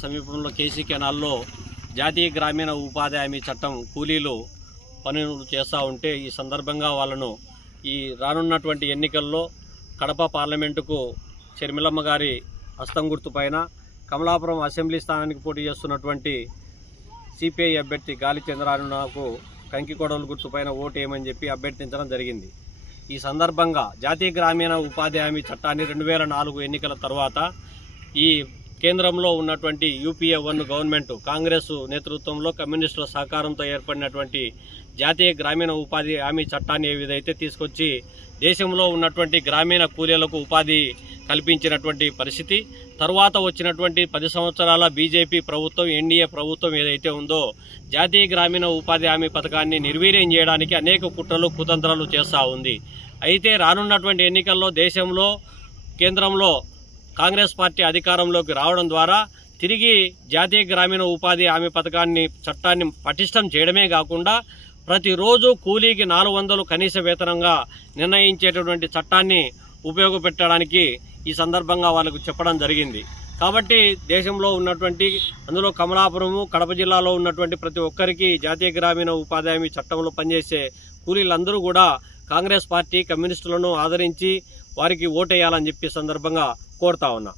సమీపంలో కేసీ కెనాల్లో జాతీయ గ్రామీణ ఉపాధి హామీ చట్టం కూలీలు పనులు చేస్తూ ఉంటే ఈ సందర్భంగా వాళ్ళను ఈ రానున్నటువంటి ఎన్నికల్లో కడప పార్లమెంటుకు షర్మిలమ్మ గారి హస్తం గుర్తు పైన కమలాపురం అసెంబ్లీ స్థానానికి పోటీ చేస్తున్నటువంటి సిపిఐ అభ్యర్థి గాలి చంద్రానికి కంకికొడవలు గుర్తు పైన ఓటు వేయమని చెప్పి అభ్యర్థించడం జరిగింది. ఈ సందర్భంగా జాతీయ గ్రామీణ ఉపాధి హామీ చట్టాన్ని 2004 ఎన్నికల తర్వాత ఈ కేంద్రంలో ఉన్నటువంటి యూపీఏ 1 గవర్నమెంట్ కాంగ్రెస్ నేతృత్వంలో కమ్యూనిస్టుల సహకారంతో ఏర్పడినటువంటి జాతీయ గ్రామీణ ఉపాధి హామీ చట్టాన్ని ఏదైతే తీసుకొచ్చి దేశంలో ఉన్నటువంటి గ్రామీణ కూలీలకు ఉపాధి కల్పించినటువంటి పరిస్థితి, తర్వాత వచ్చినటువంటి 10 సంవత్సరాల బీజేపీ ప్రభుత్వం ఎన్డీఏ ప్రభుత్వం ఏదైతే ఉందో జాతీయ గ్రామీణ ఉపాధి హామీ పథకాన్ని నిర్వీర్యం చేయడానికి అనేక కుట్రలు కుతంత్రాలు చేస్తూ ఉంది. అయితే రానున్నటువంటి ఎన్నికల్లో దేశంలో కేంద్రంలో కాంగ్రెస్ పార్టీ అధికారంలోకి రావడం ద్వారా తిరిగి జాతీయ గ్రామీణ ఉపాధి హామీ పథకాన్ని చట్టాన్ని పటిష్టం చేయడమే కాకుండా ప్రతిరోజు కూలీకి 400 కనీస వేతనంగా నిర్ణయించేటటువంటి చట్టాన్ని ఉపయోగపెట్టడానికి ఈ సందర్భంగా వాళ్ళకు చెప్పడం జరిగింది. కాబట్టి దేశంలో ఉన్నటువంటి అందులో కమలాపురము కడప జిల్లాలో ఉన్నటువంటి ప్రతి ఒక్కరికి జాతీయ గ్రామీణ ఉపాధి హామీ చట్టంలో పనిచేసే కూలీలందరూ కూడా కాంగ్రెస్ పార్టీ కమ్యూనిస్టులను ఆదరించి వారికి ఓటేయాలని చెప్పి సందర్భంగా కోరుతా ఉన్నా.